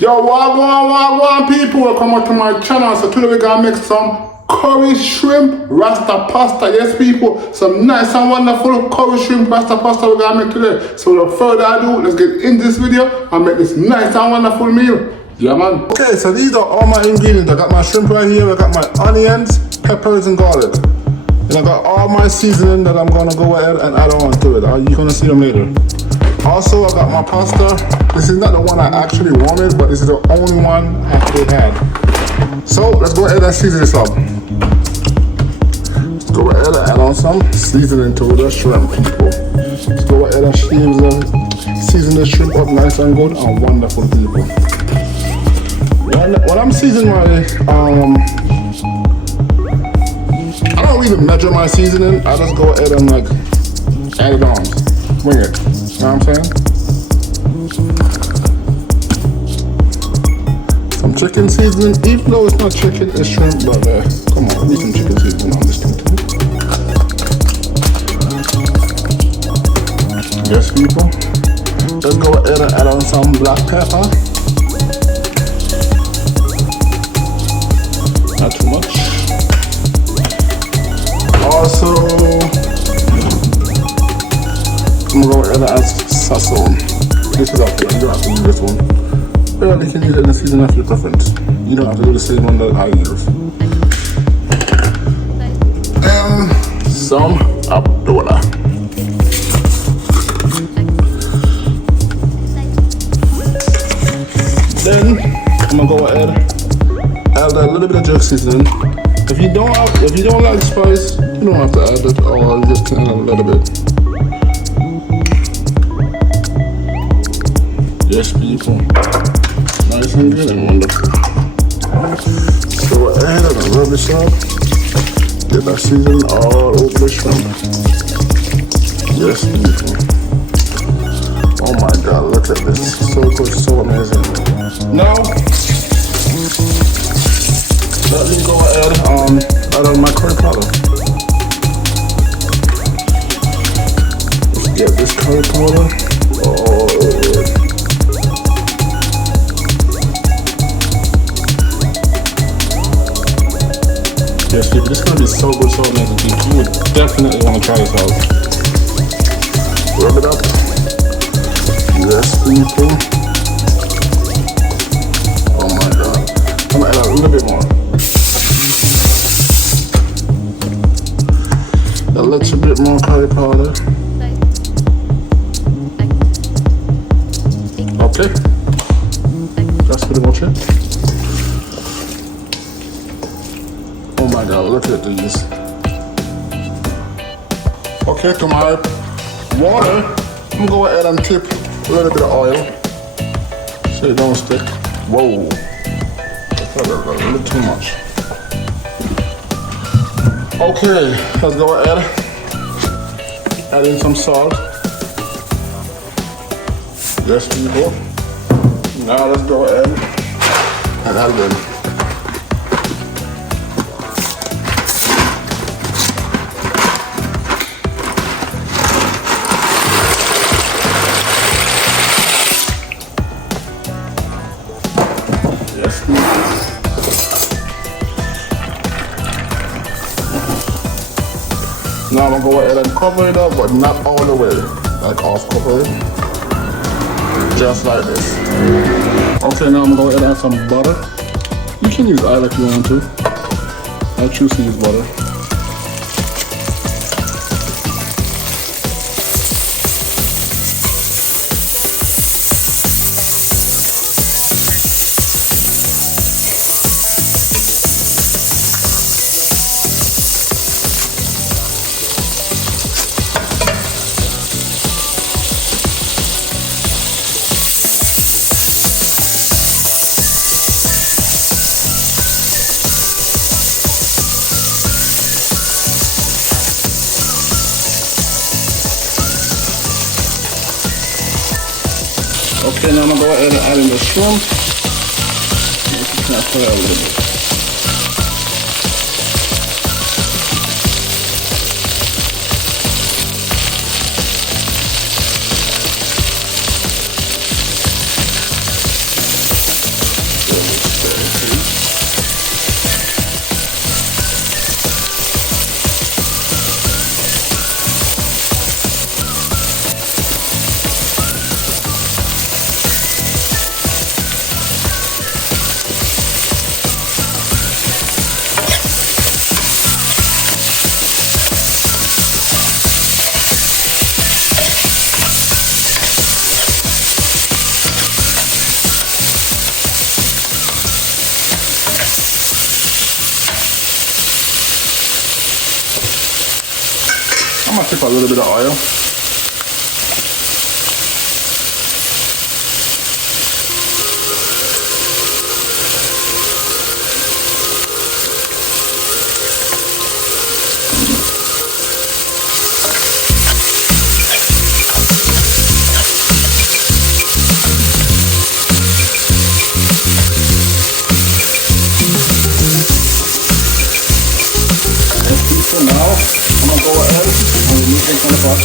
Yo, wagwan people, welcome back to my channel. So today we're gonna make some curry shrimp rasta pasta. Yes people, some nice and wonderful curry shrimp rasta pasta we're gonna make today. So without further ado, let's get in this video and make this nice and wonderful meal. Yeah man. Okay, so these are all my ingredients. I got my shrimp right here, I got my onions, peppers and garlic. And I got all my seasoning that I'm gonna go ahead and add on to it. You're gonna see them later. Also, I got my pasta. This is not the one I actually wanted, but this is the only one I actually had. So let's go ahead and season this up. Let's go ahead and add on some seasoning to the shrimp, people. Let's go ahead and season the shrimp up nice and good and wonderful, people. When I'm seasoning my, I don't really measure my seasoning. I just go ahead and like add it on, wing it. You know what I'm saying? Some chicken seasoning, even though it's not chicken, it's shrimp, but come on, I need some chicken seasoning on this thing too. Yes, people. Let's go ahead and add on some black pepper. Not too much. Also, I'm gonna go ahead and add sazon. This is up here, you don't have to use this one. Well, you can use any season of your preference. You don't have to do the same one that I use. And some abdola. Then I'm gonna go ahead and add a little bit of jerk seasoning. If you don't like spice, you don't have to add it, or you just can add a little bit. Yes, people. Nice and good and wonderful. So go ahead and rub this up. Get that seasoning all over the shrimp. Yes, people. Oh my God, look at this. So good, so amazing. Now, let me go ahead add on my curry powder. Let's get this curry powder. Oh. Yes, people, this is gonna be so good, so amazing, people. You would definitely want to try this out. Rub it up. Yes, people. Oh my God. I'm gonna add a little bit more. A little bit more curry powder. Okay. That's pretty much it. Oh my God, look at these. Okay, to my water, I'm gonna go ahead and tip a little bit of oil so it don't stick. Whoa, that's a little too much. Okay, let's go ahead, add in some salt. Yes, people. Now let's go ahead and add it in. Now I'm gonna go ahead and cover it up, but not all the way. Like off cover it. Just like this. Okay, now I'm gonna go ahead and add some butter. You can use oil if you want to. I choose to use butter. Okay, now I'm gonna go ahead and add in the shrimp. Just kind of fry a little bit. gonna tip a little bit of oil. So now I'm gonna go ahead and remove them from the pot.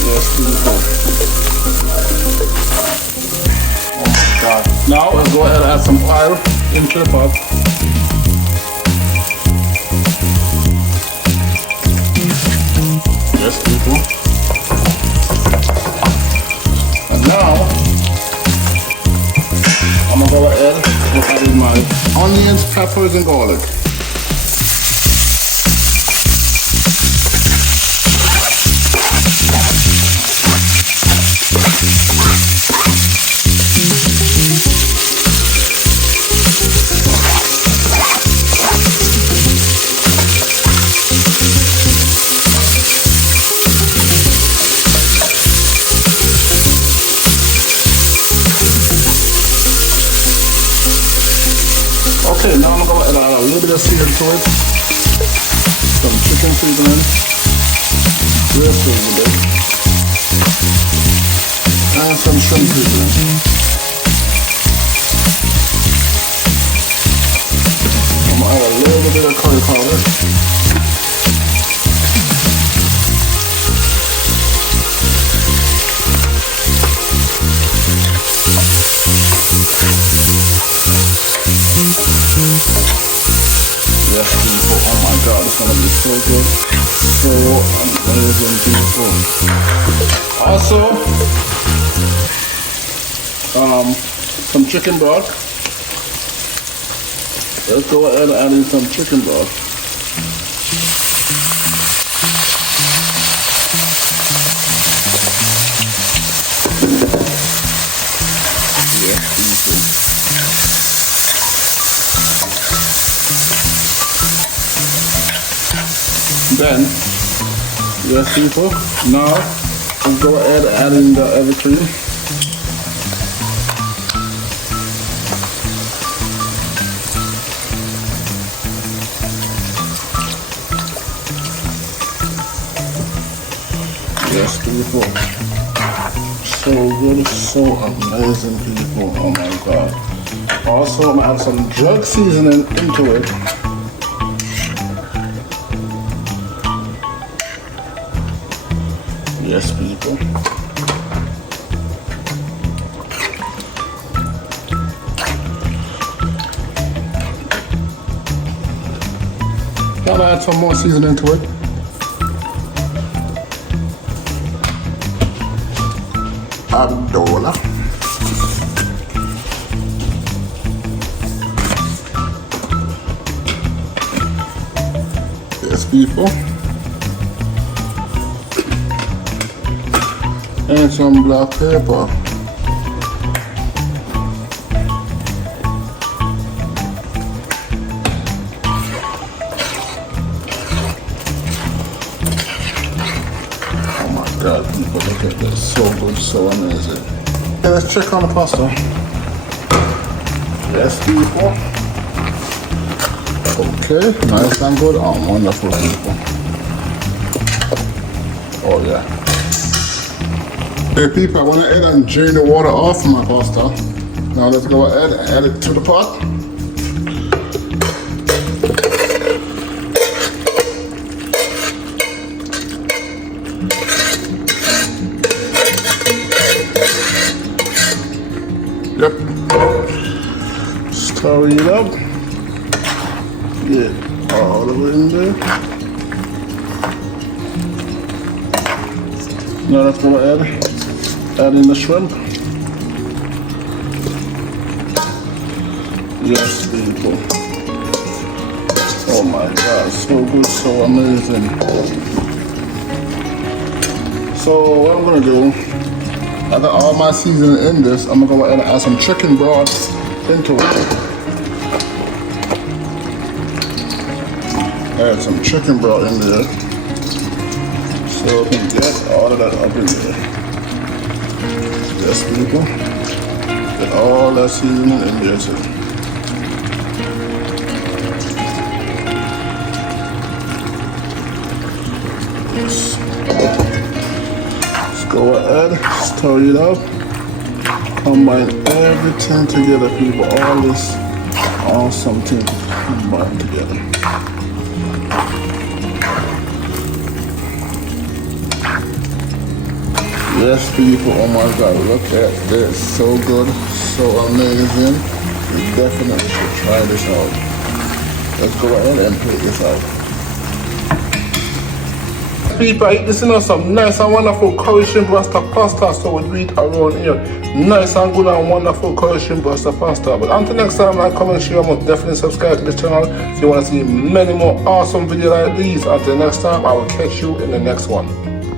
Yes, beautiful. Oh my God. Now let's go ahead and add some oil into the pot. Yes, beautiful. Now, I'm gonna go ahead and add in my onions, peppers, and garlic. Okay, now I'm going to add a little bit of seasoning to it. Some chicken seasoning. Real seasoning. And some shrimp seasoning. I'm going to add a little bit of curry powder. Yes, people. Oh my God, it's gonna be so good. So amazing, people. Also, some chicken broth. Let's go ahead and add in some chicken broth. Yes, people. Then, yes people, now let's go ahead and add in the everything. Yes people, so good, so amazing people, oh my God. Also I'm gonna add some drug seasoning into it. Yes, people. Gotta add some more seasoning to it. Abdola. Yes, people. And some black pepper. Oh my God, people, look at this. So good, so amazing. Okay, let's check on the pasta. Yes, people. Okay, nice and good. Oh, wonderful, people. Oh yeah. Hey people, I want to add and drain the water off my pasta. Now let's go ahead and add it to the pot. Yep. Stir it up. Get all the way in there. Now let's go add in the shrimp. Yes, people. Oh my God, so good, so amazing. So what I'm gonna do, I got all my seasoning in this. I'm gonna go ahead and add some chicken broth into it. Add some chicken broth in there so we can get all of that up in there. Yes, people. Get all that seasoning in there too. Yes. Let's go ahead, stir it up. Combine everything together, people. All this awesome thing combined together. Yes, people, oh my God, look at this. So good, so amazing. You definitely should try this out. Let's go ahead and plate this out. People, I eat this in some nice and wonderful curry shrimp rasta pasta, so we do it around here. Nice and good and wonderful curry shrimp rasta pasta. But until next time, like, comment, share, and definitely subscribe to this channel if you want to see many more awesome videos like these. Until next time, I will catch you in the next one.